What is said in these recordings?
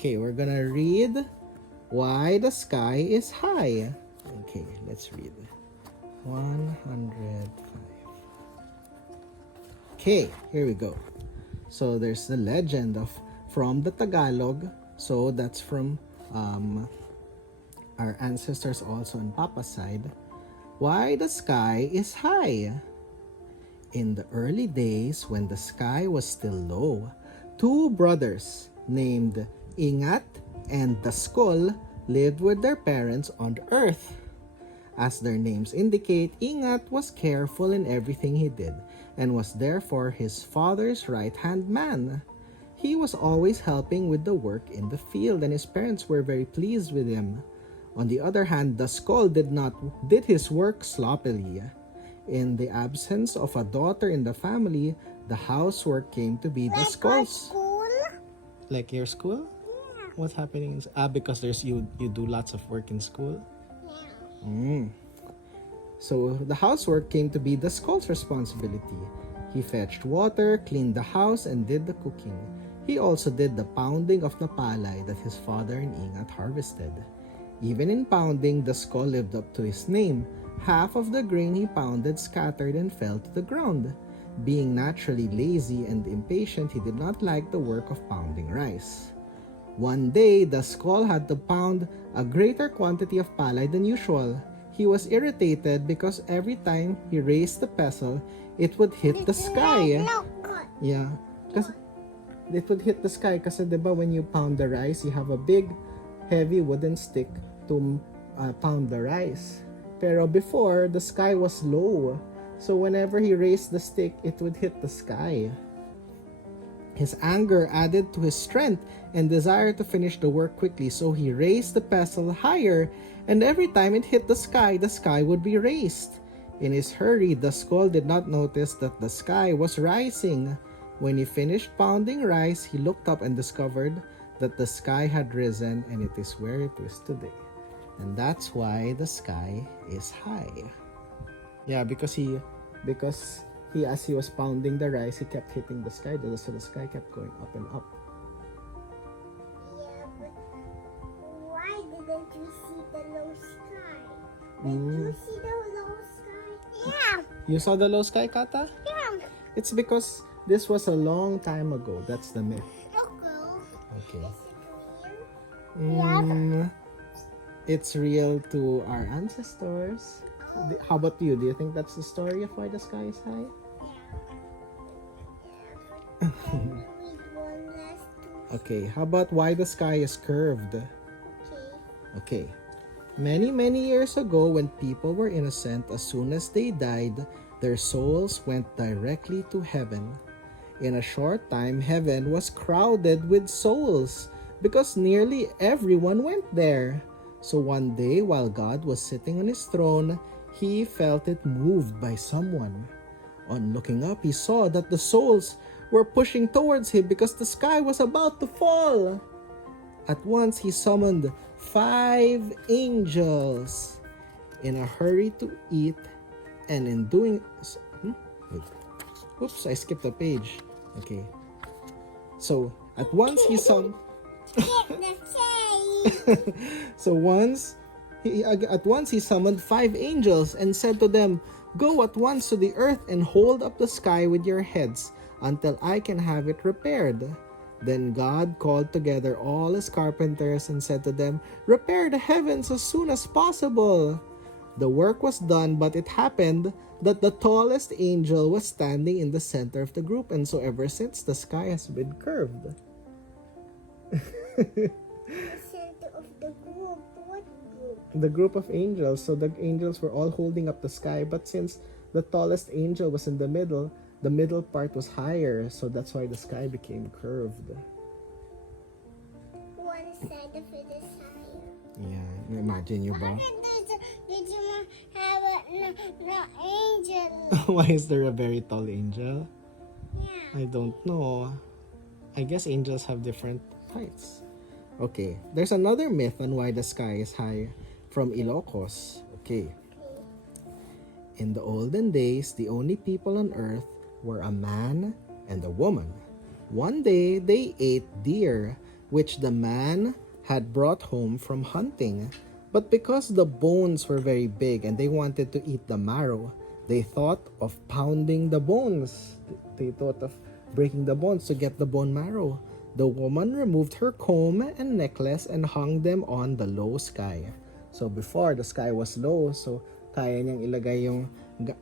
Okay, we're gonna read why the sky is high. Okay, let's read. 105. Okay, here we go. So there's the legend of from the Tagalog. So that's from our ancestors also on Papa's side. Why the sky is high. In the early days when the sky was still low, two brothers named Ingat and Daskol lived with their parents on the earth. As their names indicate, Ingat was careful in everything he did and was therefore his father's right-hand man. He was always helping with the work in the field and his parents were very pleased with him. On the other hand, Daskol did his work sloppily. In the absence of a daughter in the family, the housework came to be Daskol's. Like your school? Yeah. What's happening? Because you do lots of work in school? Yeah. So the housework came to be the Daskol's responsibility. He fetched water, cleaned the house, and did the cooking. He also did the pounding of the palay that his father and Ingat harvested. Even in pounding, the Daskol lived up to his name. Half of the grain he pounded scattered and fell to the ground. Being naturally lazy and impatient, he did not like the work of pounding rice. One day, the Daskol had to pound a greater quantity of palay than usual. He was irritated because every time he raised the pestle, it would hit the sky. Yeah, because it would hit the sky. Kasi diba when you pound the rice, you have a big, heavy wooden stick to pound the rice. Pero before, the sky was low. So whenever he raised the stick, it would hit the sky. His anger added to his strength and desire to finish the work quickly, so he raised the pestle higher, and every time it hit the sky would be raised. In his hurry, the Daskol did not notice that the sky was rising. When he finished pounding rice, he looked up and discovered that the sky had risen, and it is where it is today. And that's why the sky is high. Yeah, because as he was pounding the rice, he kept hitting the sky, so the sky kept going up and up. Yeah, but why didn't you see the low sky? Did you see the low sky? Yeah. You saw the low sky, Kata? Yeah. It's because this was a long time ago. That's the myth. Okay. Is it real? It's real to our ancestors. How about you? Do you think that's the story of why the sky is high? Okay, how about why the sky is curved? Okay. Many years ago, when people were innocent, as soon as they died, their souls went directly to heaven. In a short time, heaven was crowded with souls because nearly everyone went there. So one day, while God was sitting on his throne, he felt it moved by someone. On looking up, he saw that the souls were pushing towards him because the sky was about to fall. At once, he summoned 5 angels in a hurry to eat, and in doing... Oops, I skipped a page. Okay. So, at once he summoned... At once he summoned 5 angels and said to them, "Go at once to the earth and hold up the sky with your heads until I can have it repaired." Then God called together all his carpenters and said to them, "Repair the heavens as soon as possible." The work was done, but it happened that the tallest angel was standing in the center of the group, and so ever since the sky has been curved. Center of the group. What group? The group of angels. So the angels were all holding up the sky, but since the tallest angel was in the middle part was higher, so that's why the sky became curved. One side of it is higher. Yeah, imagine you ba? Did you have no angel? Why is there a very tall angel? Yeah. I don't know. I guess angels have different heights. Okay, there's another myth on why the sky is high from Ilocos. Okay. In the olden days, the only people on earth were a man and a woman. One day, they ate deer, which the man had brought home from hunting. But because the bones were very big and they wanted to eat the marrow, they thought of pounding the bones. They thought of breaking the bones to get the bone marrow. The woman removed her comb and necklace and hung them on the low sky. So before, the sky was low, so kaya niyang ilagay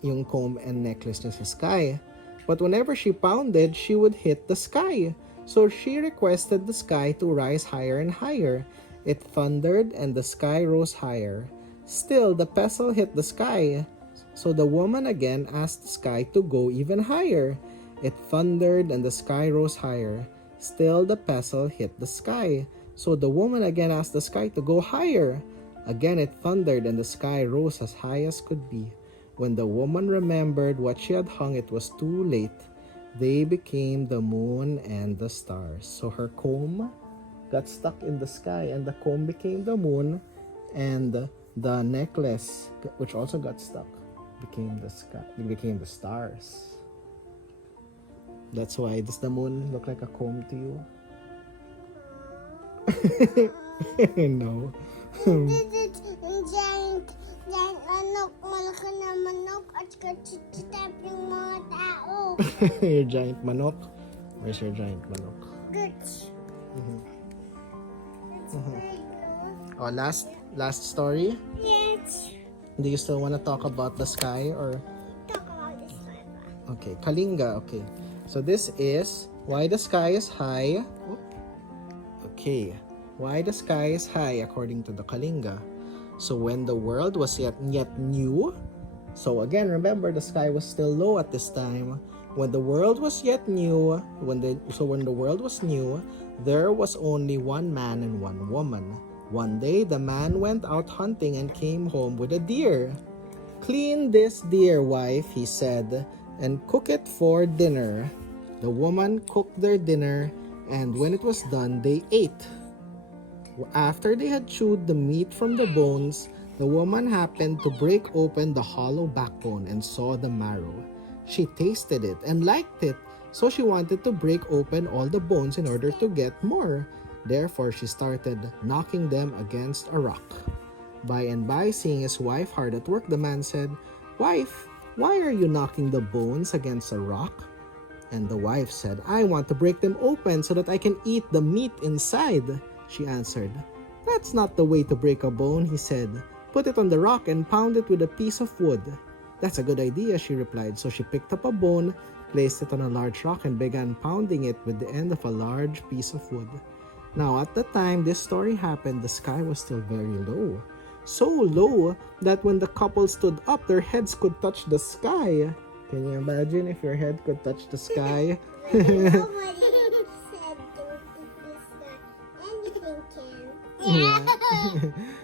yung comb and necklace niya sa sky. But whenever she pounded, she would hit the sky. So she requested the sky to rise higher and higher. It thundered and the sky rose higher. Still, the pestle hit the sky. So the woman again asked the sky to go even higher. It thundered and the sky rose higher. Still, the pestle hit the sky. So the woman again asked the sky to go higher. Again it thundered and the sky rose as high as could be. When the woman remembered what she had hung, it was too late. They became the moon and the stars. So her comb got stuck in the sky and the comb became the moon, and the necklace, which also got stuck, became the sky, became the stars. That's why. Does the moon look like a comb to you? No. Giant manok, malaki na manok at katititap yung mga tao. Your giant manok? Where's your giant manok? Good. Mhm. It's big, no? Oh, last story? Yes. Do you still want to talk about the sky or? Talk about this one. Okay, Kalinga. Okay, so this is why the sky is high. Okay, why the sky is high according to the Kalinga. So when the world was yet new, so again, remember the sky was still low at this time. When the world was yet new, when the world was new, there was only one man and one woman. One day, the man went out hunting and came home with a deer. "Clean this deer, wife," he said, "and cook it for dinner." The woman cooked their dinner, and when it was done, they ate. After they had chewed the meat from the bones, the woman happened to break open the hollow backbone and saw the marrow. She tasted it and liked it, so she wanted to break open all the bones in order to get more. Therefore, she started knocking them against a rock. By and by, seeing his wife hard at work, the man said, "Wife, why are you knocking the bones against a rock?" And the wife said, "I want to break them open so that I can eat the meat inside." She answered, "That's not the way to break a bone," he said. "Put it on the rock and pound it with a piece of wood." "That's a good idea," she replied. So she picked up a bone, placed it on a large rock, and began pounding it with the end of a large piece of wood. Now, at the time this story happened, the sky was still very low. So low that when the couple stood up, their heads could touch the sky. Can you imagine if your head could touch the sky? Nobody said to this guy. Anything can. Yeah.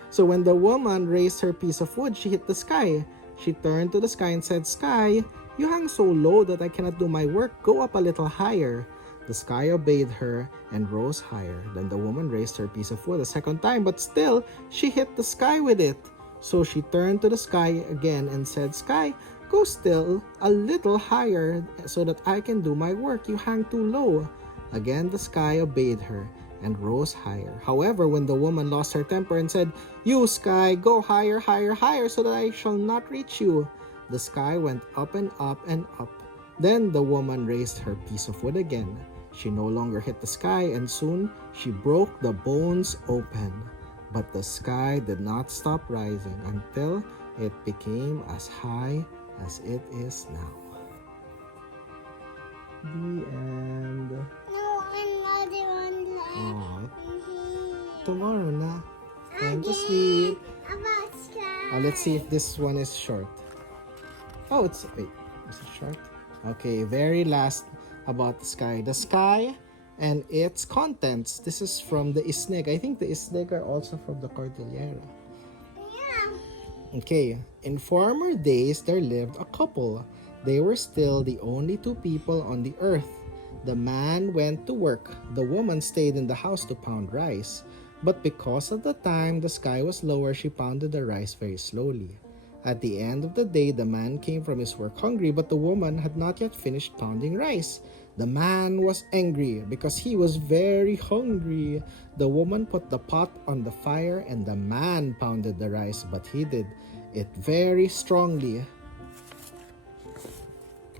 So when the woman raised her piece of wood, she hit the sky. She turned to the sky and said, "Sky, you hang so low that I cannot do my work. Go up a little higher." The sky obeyed her and rose higher. Then the woman raised her piece of wood a second time, but still she hit the sky with it. So she turned to the sky again and said, "Sky, go still a little higher so that I can do my work. You hang too low." Again the sky obeyed her and rose higher. However, when the woman lost her temper and said, "You sky, go higher, higher, higher so that I shall not reach you," the sky went up and up and up. Then the woman raised her piece of wood again. She no longer hit the sky, and soon she broke the bones open. But the sky did not stop rising until it became as high as it is now. The end. No, another one left. Aw, in here. tomorrow na. Time to sleep. About sky. Let's see if this one is short. Oh, wait, is it short? Okay, very last about the sky. The sky and its contents. This is from the Isneg. I think the Isneg are also from the Cordillera. Yeah. Okay, in former days there lived a couple. They were still the only two people on the earth. The man went to work. The woman stayed in the house to pound rice. But because of the time the sky was lower, she pounded the rice very slowly. At the end of the day, the man came from his work hungry, but the woman had not yet finished pounding rice. The man was angry because he was very hungry. The woman put the pot on the fire and the man pounded the rice, but he did it very strongly.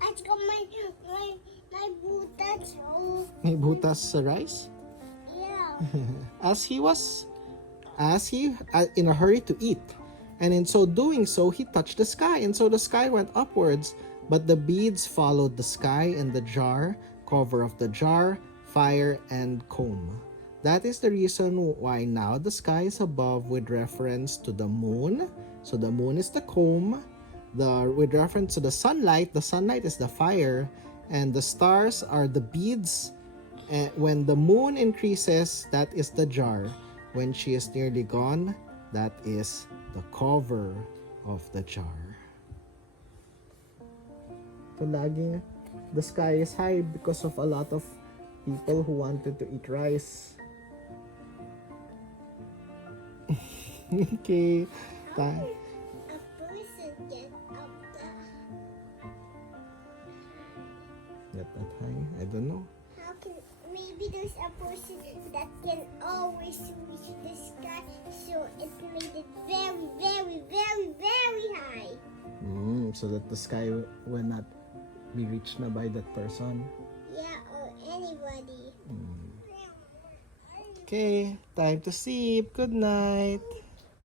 At saka may butas. Oh. May butas sa rice? Yeah. As he in a hurry to eat, and in so doing so he touched the sky, and so the sky went upwards, but the beads followed the sky and the jar, cover of the jar, fire, and comb. That is the reason why now the sky is above with reference to the moon. So the moon is the comb. With reference to the sunlight is the fire, and the stars are the beads. And when the moon increases, that is the jar. When she is nearly gone, that is the cover of the jar. So lagi, the sky is high because of a lot of people who wanted to eat rice. Okay. How can a person get up there? Get that high? I don't know. How can maybe there's a person that can always reach the sky, so it made it very, very, very, very high. So that the sky will not be reached na by that person. Yeah, or anybody. Okay, time to sleep. Good night.